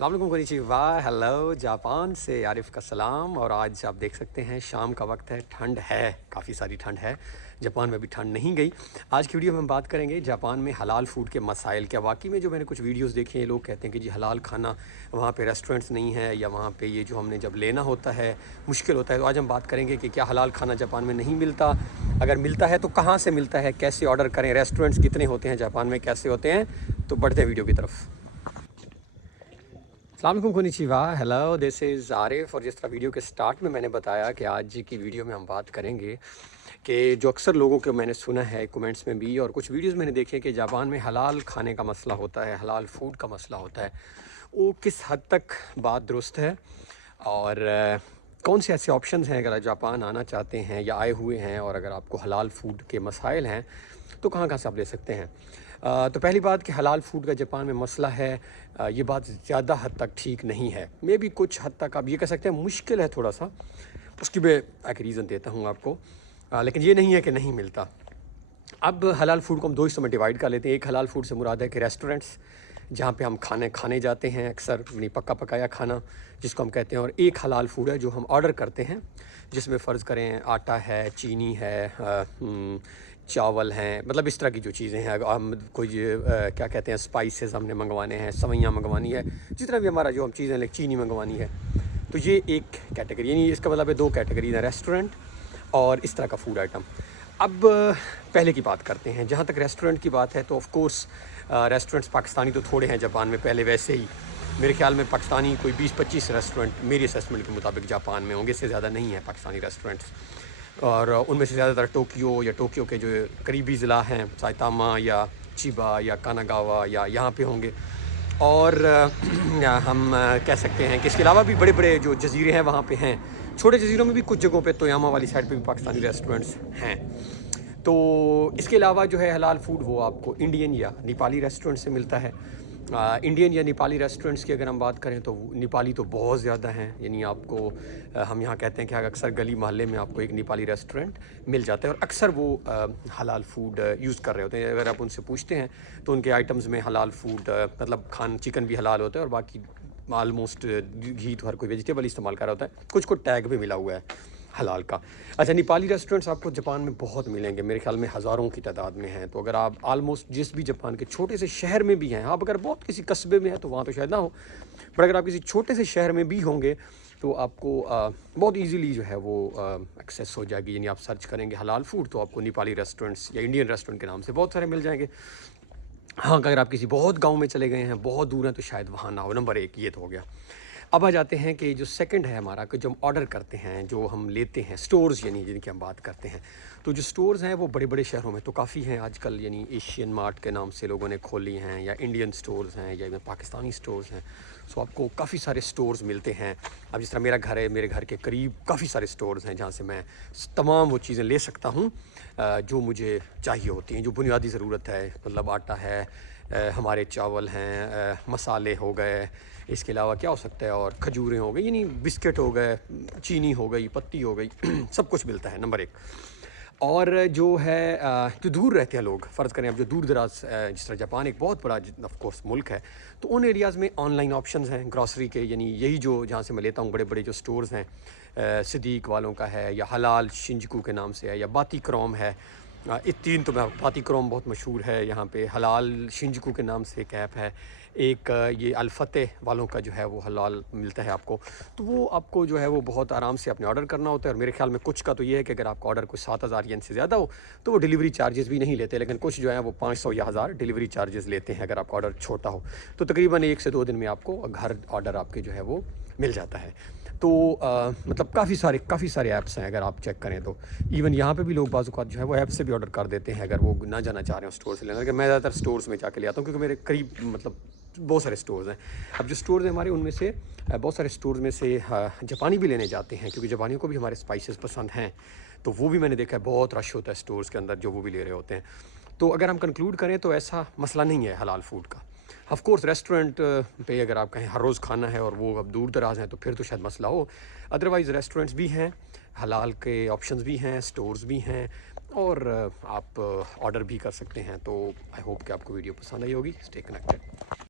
अस्सलाम वालेकुम konnichiwa, hello Japan से आरिफ का सलाम। और आज आप देख सकते हैं शाम का वक्त है, ठंड है, काफ़ी सारी ठंड है। जापान में भी ठंड नहीं गई। आज की वीडियो में हम बात करेंगे जापान में हलाल फूड के मसाइल। क्या वाकई में जो मैंने कुछ वीडियोस देखे हैं, लोग कहते हैं कि जी हलाल खाना वहाँ पे रेस्टोरेंट्स नहीं है, या वहाँ पे ये जो हमने जब लेना होता है मुश्किल होता है। तो आज हम बात करेंगे कि क्या हलाल खाना जापान में नहीं मिलता, अगर मिलता है तो कहाँ से मिलता है, कैसे ऑर्डर करें, रेस्टोरेंट्स कितने होते हैं जापान में, कैसे होते हैं। तो बढ़ते हैं वीडियो की तरफ। अस्सलाम वालेकुम konnichiwa, hello, this is Arif. और जिस तरह वीडियो के स्टार्ट में मैंने बताया कि आज की वीडियो में हम बात करेंगे कि जो अक्सर लोगों के मैंने सुना है कमेंट्स में भी और कुछ वीडियोस मैंने देखे कि जापान में हलाल खाने का मसला होता है, हलाल फूड का मसला होता है, वो किस हद तक बात दुरुस्त है और कौन से ऐसे ऑप्शंस हैं अगर आप जापान आना चाहते हैं या आए हुए हैं, और अगर आपको हलाल फूड के मसाइल हैं तो कहाँ कहाँ से आप ले सकते हैं। तो पहली बात कि हलाल फूड का जापान में मसला है, ये बात ज़्यादा हद तक ठीक नहीं है। मे भी कुछ हद तक आप ये कह सकते हैं मुश्किल है थोड़ा सा, उसकी मैं एक रीज़न देता हूँ आपको। लेकिन ये नहीं है कि नहीं मिलता। अब हलाल फूड को हम दो हिस्सों में डिवाइड कर लेते हैं। एक हलाल फूड से मुराद है कि रेस्टोरेंट्स जहाँ पे हम खाने जाते हैं, अक्सर यानी पक्का पकाया खाना जिसको हम कहते हैं, और एक हलाल फूड है जो हम ऑर्डर करते हैं, जिसमें फ़र्ज़ करें आटा है, चीनी है, चावल हैं, मतलब इस तरह की जो चीज़ें हैं। हम कोई क्या कहते हैं स्पाइसेस हमने मंगवाने हैं, सवैयाँ मंगवानी है, जिस तरह भी हमारा जो हम चीज़ें लाइक चीनी मंगवानी है, तो ये एक कैटेगरी, यानी इसका मतलब है दो कैटेगरी है, रेस्टोरेंट और इस तरह का फूड आइटम। अब पहले की बात करते हैं। जहाँ तक रेस्टोरेंट की बात है तो ऑफ़ कोर्स रेस्टोरेंट्स पाकिस्तानी तो थोड़े हैं जापान में, पहले वैसे ही मेरे ख्याल में पाकिस्तानी कोई 20-25 रेस्टोरेंट मेरी असेसमेंट के मुताबिक जापान में होंगे, इससे ज़्यादा नहीं है पाकिस्तानी रेस्टोरेंट्स। और उनमें से ज़्यादातर टोक्यो या टोक्यो के जो करीबी ज़िला हैं, साइतामा या चिबा या कानागावा या यहाँ पे होंगे। और हम कह सकते हैं कि इसके अलावा भी बड़े बड़े जो जज़ीरे हैं वहाँ पे हैं। छोटे जज़ीरों में भी कुछ जगहों पे, तोयामा वाली साइड पे भी पाकिस्तानी रेस्टोरेंट्स हैं। तो इसके अलावा जो है हलाल फूड वो आपको इंडियन या नेपाली रेस्टोरेंट से मिलता है। इंडियन या नेपाली रेस्टोरेंट्स की अगर हम बात करें तो नेपाली तो बहुत ज़्यादा हैं, यानी आपको हम यहाँ कहते हैं कि अक्सर गली मोहल्ले में आपको एक नेपाली रेस्टोरेंट मिल जाता है, और अक्सर वो हलाल फूड यूज़ कर रहे होते हैं। अगर आप उनसे पूछते हैं तो उनके आइटम्स में हलाल फूड मतलब चिकन भी हलाल होता है, और बाकी आलमोस्ट घी तो हर कोई वेजिटेबल इस्तेमाल कर रहा होता है। कुछ को टैग भी मिला हुआ है हलाल का। अच्छा, नेपाली रेस्टोरेंट्स आपको जापान में बहुत मिलेंगे, मेरे ख्याल में हज़ारों की तादाद में हैं। तो अगर आप आलमोस्ट जिस भी जापान के छोटे से शहर में भी हैं, आप अगर बहुत किसी कस्बे में हैं तो वहाँ तो शायद ना हो, बट अगर आप किसी छोटे से शहर में भी होंगे तो आपको बहुत इजीली जो है वो एक्सेस हो जाएगी। यानी आप सर्च करेंगे हलाल फूड तो आपको नेपाली रेस्टोरेंट्स या इंडियन रेस्टोरेंट के नाम से बहुत सारे मिल जाएंगे। हाँ, अगर आप किसी बहुत गाँव में चले गए हैं, बहुत दूर हैं, तो शायद वहाँ ना हो। नंबर एक ये तो हो गया। अब आ जाते हैं कि जो सेकंड है हमारा, कि जो हम ऑर्डर करते हैं, जो हम लेते हैं, स्टोर्स यानी जिनकी हम बात करते हैं। तो जो स्टोर्स हैं वो बड़े बड़े शहरों में तो काफ़ी हैं आजकल, यानी एशियन मार्ट के नाम से लोगों ने खोली हैं, या इंडियन स्टोर्स हैं, या पाकिस्तानी स्टोर्स हैं। सो आपको काफ़ी सारे स्टोर्स मिलते हैं। अब जिस तरह मेरा घर है, मेरे घर के करीब काफ़ी सारे स्टोर्स हैं जहाँ से मैं तमाम वो चीज़ें ले सकता हूँ जो मुझे चाहिए होती हैं, जो बुनियादी ज़रूरत है। मतलब आटा है, हमारे चावल हैं, मसाले हो गए, इसके अलावा क्या हो सकता है, और खजूरें हो गई, यानी बिस्किट हो गए, चीनी हो गई, पत्ती हो गई सब कुछ मिलता है, नंबर एक। और जो है जो दूर रहते हैं लोग, फ़र्ज़ करें अब जो दूर दराज, जिस तरह जापान एक बहुत बड़ा ऑफ कोर्स मुल्क है, तो उन एरियाज़ में ऑनलाइन ऑप्शंस हैं ग्रॉसरी के, यानी यही जो जहाँ से मैं लेता हूँ बड़े बड़े जो स्टोर्स हैं, सिद्दीक वालों का है, या हलाल शिंजुकू के नाम से है, या बाती क्रोम है। ये तीन तो मैं, बाती क्रोम बहुत मशहूर है यहाँ पे, हलाल शिंजुकू के नाम से एक ऐप है, एक ये अल-फतेह वालों का जो है वो हलाल मिलता है आपको। तो वो आपको जो है वो बहुत आराम से अपने ऑर्डर करना होता है। और मेरे ख्याल में कुछ का तो ये है कि अगर आपका ऑर्डर कोई 7,000 येन से ज़्यादा हो तो वो डिलीवरी चार्जेस भी नहीं लेते, लेकिन कुछ जो है वो 500 या 1000 डिलीवरी चार्जेस लेते हैं अगर आपका ऑर्डर छोटा हो। तो तकरीबन 1 से 2 दिन में आपको घर ऑर्डर आपके जो है वो मिल जाता है। तो मतलब काफ़ी सारे ऐप्स हैं अगर आप चेक करें तो। इवन यहाँ पे भी लोग बाज़ औक़ात जो है वो ऐप से भी ऑर्डर कर देते हैं अगर वो ना जाना चाह रहे हो स्टोर से लेना। लेकिन मैं ज़्यादातर स्टोर्स में जाके ले आता हूँ, क्योंकि मेरे करीब मतलब बहुत सारे स्टोर्स हैं। अब जो स्टोर्स हैं हमारे, उनमें से बहुत सारे स्टोर्स में से जापानी भी लेने जाते हैं, क्योंकि जापानियों को भी हमारे स्पाइसेस पसंद हैं। तो वो भी मैंने देखा है, बहुत रश होता है स्टोर्स के अंदर जो वो भी ले रहे होते हैं। तो अगर हम कंक्लूड करें तो ऐसा मसला नहीं है हलाल फूड का। ऑफ़ कोर्स रेस्टोरेंट पे अगर आप कहें हर रोज़ खाना है और वो अब दूर दराज हैं तो फिर तो शायद मसला हो। अदरवाइज़ रेस्टोरेंट्स भी हैं, हलाल के ऑप्शंस भी हैं, स्टोर्स भी हैं, और आप ऑर्डर भी कर सकते हैं। तो आई होप कि आपको वीडियो पसंद आई होगी। Stay connected.